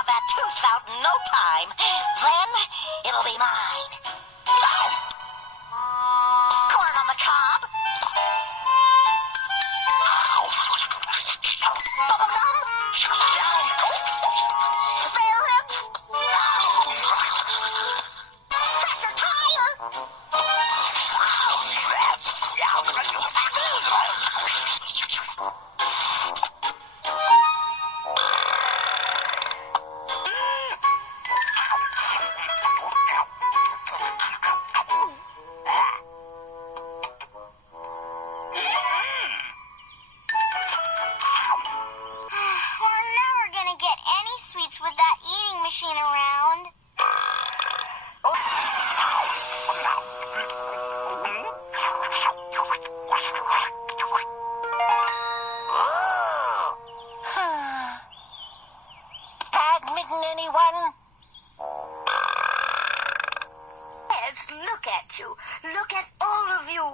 have that tooth out in no time. Then it'll be mine. Corn on the cob. Bubblegum. Spare rib. Tractor tire. Sweets with that eating machine around. Badminton, anyone? Let's look at you. Look at all of you.